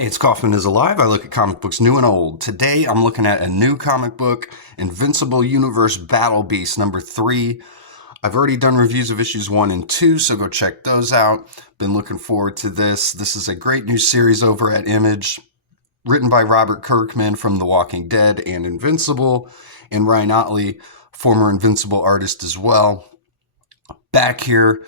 Hey, it's Kaufman is Alive. I look at comic books new and old. Today I'm looking at a new comic book, Invincible Universe Battle Beast number 3. I've already done reviews of issues 1 and 2, so go check those out. Been looking forward to this. This is a great new series over at Image, written by Robert Kirkman from The Walking Dead and Invincible, and Ryan Ottley, former Invincible artist as well. Back here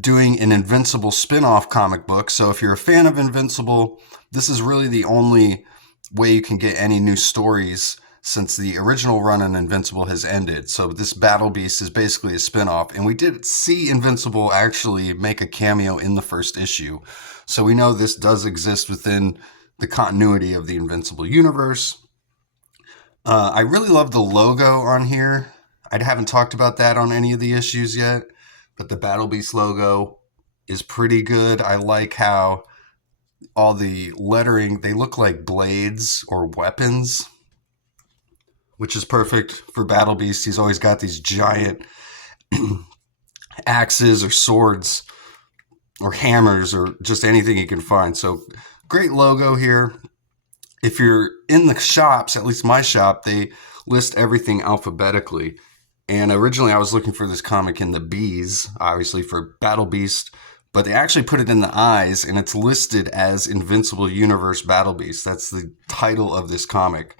doing an Invincible spin-off comic book. So if you're a fan of Invincible, this is really the only way you can get any new stories since the original run on Invincible has ended. So this Battle Beast is basically a spin-off. And we did see Invincible actually make a cameo in the first issue. So we know this does exist within the continuity of the Invincible universe. I really love the logo on here. I haven't talked about that on any of the issues yet, but the Battle Beast logo is pretty good. I like how all the lettering, they look like blades or weapons, which is perfect for Battle Beast. He's always got these giant axes or swords or hammers or just anything he can find. So great logo here. If you're in the shops, at least my shop, they list everything alphabetically. And originally I was looking for this comic in the B's, obviously for Battle Beast, but they actually put it in the I's and it's listed as Invincible Universe Battle Beast. That's the title of this comic.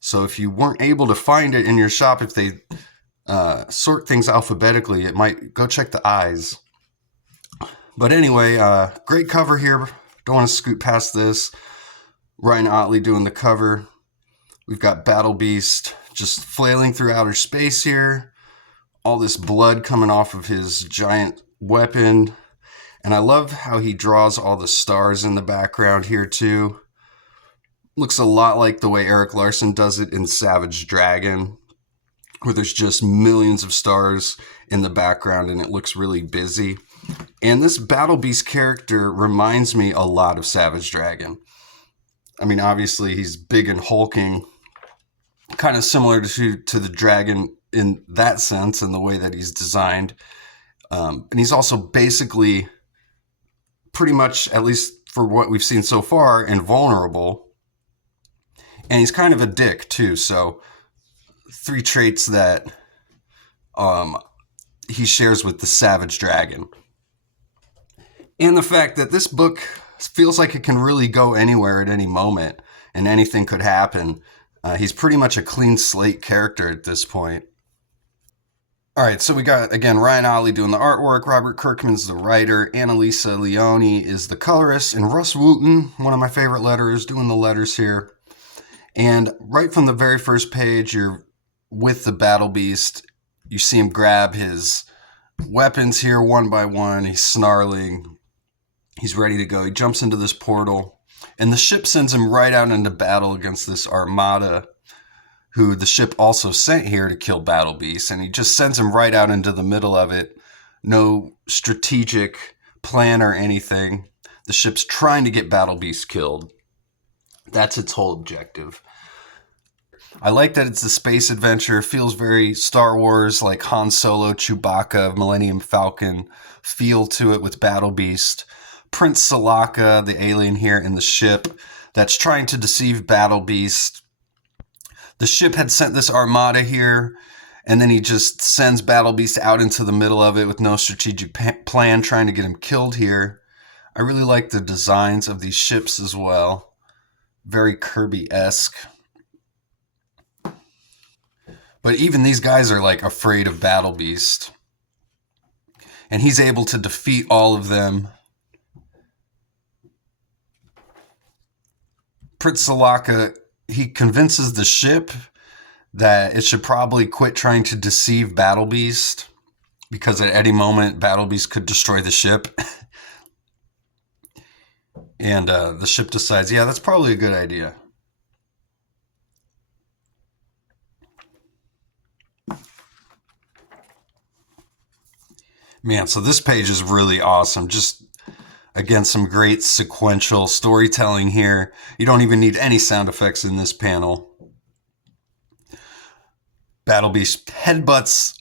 So if you weren't able to find it in your shop, if they sort things alphabetically, it might go check the I's. But anyway, great cover here. Don't want to scoot past this. Ryan Ottley doing the cover. We've got Battle Beast just flailing through outer space here. All this blood coming off of his giant weapon. And I love how he draws all the stars in the background here too. Looks a lot like the way Eric Larson does it in Savage Dragon, where there's just millions of stars in the background and it looks really busy. And this Battle Beast character reminds me a lot of Savage Dragon. I mean, obviously he's big and hulking, kind of similar to the dragon in that sense and the way that he's designed. And he's also basically pretty much, at least for what we've seen so far, invulnerable. And he's kind of a dick too. So 3 traits that he shares with the Savage Dragon. And the fact that this book feels like it can really go anywhere at any moment and anything could happen. He's pretty much a clean slate character at this point. All right, so we got, again, Ryan Ottley doing the artwork, Robert Kirkman's the writer, Annalisa Leone is the colorist, and Russ Wooten, one of my favorite letterers, doing the letters here. And right from the very first page, you're with the Battle Beast. You see him grab his weapons here one by one. He's snarling. He's ready to go. He jumps into this portal, and the ship sends him right out into battle against this armada, who the ship also sent here to kill Battle Beast, and he just sends him right out into the middle of it. No strategic plan or anything. The ship's trying to get Battle Beast killed. That's its whole objective. I like that it's a space adventure. It feels very Star Wars, like Han Solo, Chewbacca, Millennium Falcon feel to it with Battle Beast. Prince Salaka, the alien here in the ship that's trying to deceive Battle Beast. The ship had sent this armada here, and then he just sends Battle Beast out into the middle of it with no strategic plan, trying to get him killed here. I really like the designs of these ships as well. Very Kirby-esque. But even these guys are like afraid of Battle Beast. And he's able to defeat all of them. Prince Salaka, he convinces the ship that it should probably quit trying to deceive Battle Beast, because at any moment Battle Beast could destroy the ship. And the ship decides, yeah, that's probably a good idea. Man, so this page is really awesome. Just, again, some great sequential storytelling here. You don't even need any sound effects in this panel. Battle Beast headbutts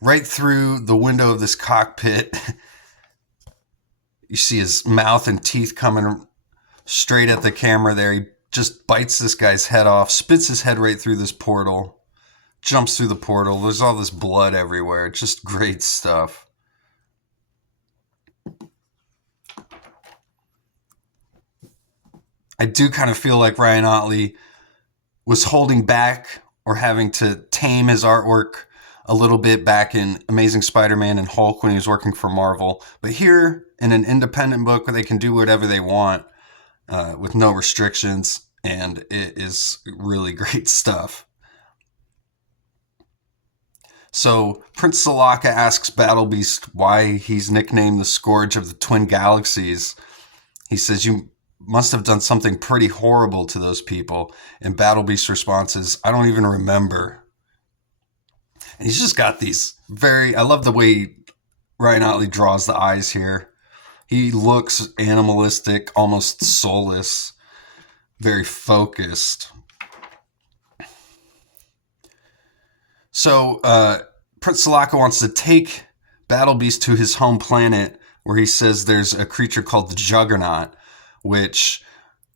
right through the window of this cockpit. You see his mouth and teeth coming straight at the camera there. He just bites this guy's head off, spits his head right through this portal, jumps through the portal. There's all this blood everywhere. Just great stuff. I do kind of feel like Ryan Ottley was holding back or having to tame his artwork a little bit back in Amazing Spider-Man and Hulk when he was working for Marvel. But here, in an independent book where they can do whatever they want with no restrictions, and it is really great stuff. So Prince Salaka asks Battle Beast why he's nicknamed the Scourge of the Twin Galaxies. He says, "You must have done something pretty horrible to those people." And Battle Beast's response is, "I don't even remember." And he's just got these I love the way Ryan Ottley draws the eyes here. He looks animalistic, almost soulless, very focused. So Prince Salaka wants to take Battle Beast to his home planet, where he says there's a creature called the Juggernaut, which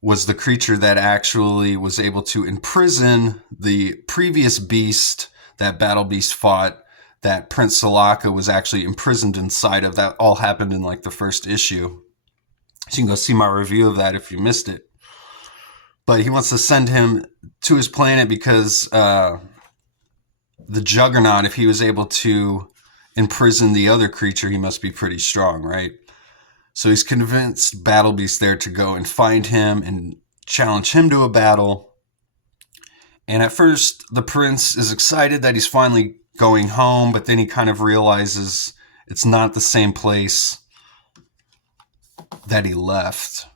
was the creature that actually was able to imprison the previous beast that Battle Beast fought, that Prince Salaka was actually imprisoned inside of. That all happened in like the first issue. So you can go see my review of that if you missed it. But he wants to send him to his planet because the Juggernaut, if he was able to imprison the other creature, he must be pretty strong, right? So he's convinced Battle Beast there to go and find him and challenge him to a battle. And at first, the prince is excited that he's finally going home, but then he kind of realizes it's not the same place that he left.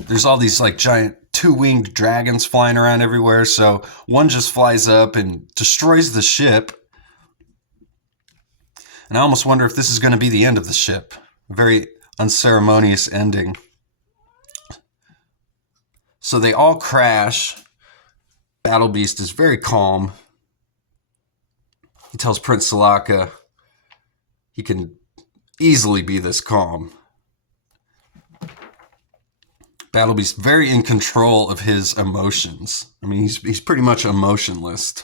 There's all these like giant two-winged dragons flying around everywhere. So one just flies up and destroys the ship. And I almost wonder if this is going to be the end of the ship. A very unceremonious ending. So they all crash. Battle Beast is very calm. He tells Prince Salaka he can easily be this calm. Battle Beast very in control of his emotions. I mean, he's pretty much emotionless.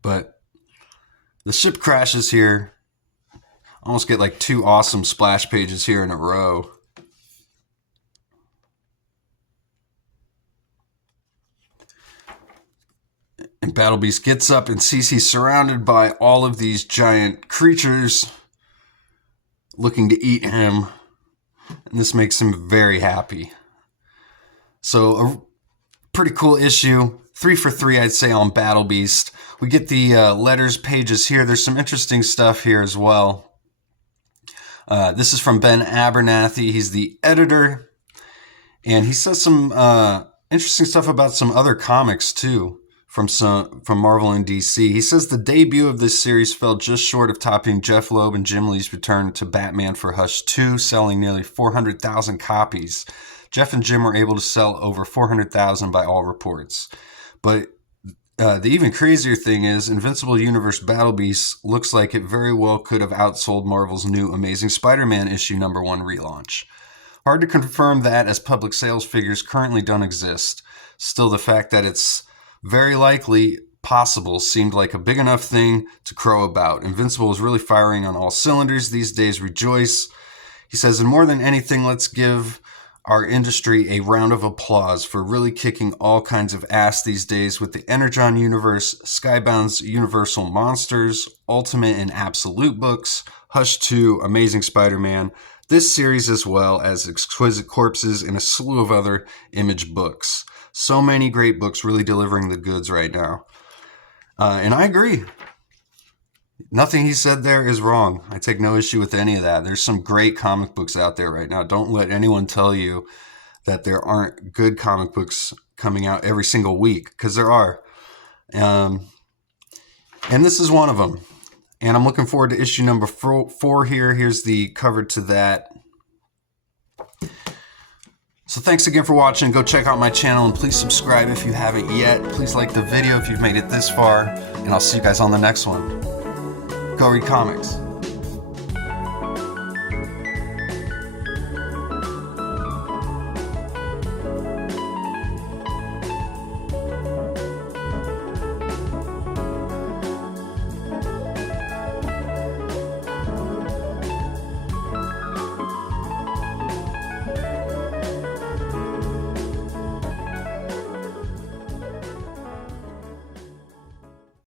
But the ship crashes here. Almost get like 2 awesome splash pages here in a row. And Battle Beast gets up and sees he's surrounded by all of these giant creatures looking to eat him. And this makes him very happy. So a pretty cool issue. 3 for 3, I'd say, on Battle Beast. We get the letters pages here. There's some interesting stuff here as well. This is from Ben Abernathy. He's the editor. And he says some interesting stuff about some other comics, too, from Marvel and DC. He says the debut of this series fell just short of topping Jeff Loeb and Jim Lee's return to Batman for Hush 2, selling nearly 400,000 copies. Jeff and Jim were able to sell over 400,000 by all reports. But the even crazier thing is Invincible Universe Battle Beast looks like it very well could have outsold Marvel's new Amazing Spider-Man issue #1 relaunch. Hard to confirm that, as public sales figures currently don't exist. Still, the fact that it's very likely possible seemed like a big enough thing to crow about. Invincible is really firing on all cylinders these days. Rejoice. He says, and more than anything, let's give our industry a round of applause for really kicking all kinds of ass these days with the Energon Universe, Skybound's Universal Monsters, Ultimate and Absolute books, Hush 2, Amazing Spider-Man, this series as well as Exquisite Corpses and a slew of other Image books. So many great books really delivering the goods right now. And I agree. Nothing he said there is wrong. I take no issue with any of that. There's some great comic books out there right now. Don't let anyone tell you that there aren't good comic books coming out every single week, because there are. And this is one of them. And I'm looking forward to issue number 4 here. Here's the cover to that. So thanks again for watching. Go check out my channel and please subscribe if you haven't yet. Please like the video if you've made it this far. And I'll see you guys on the next one. Go read comics.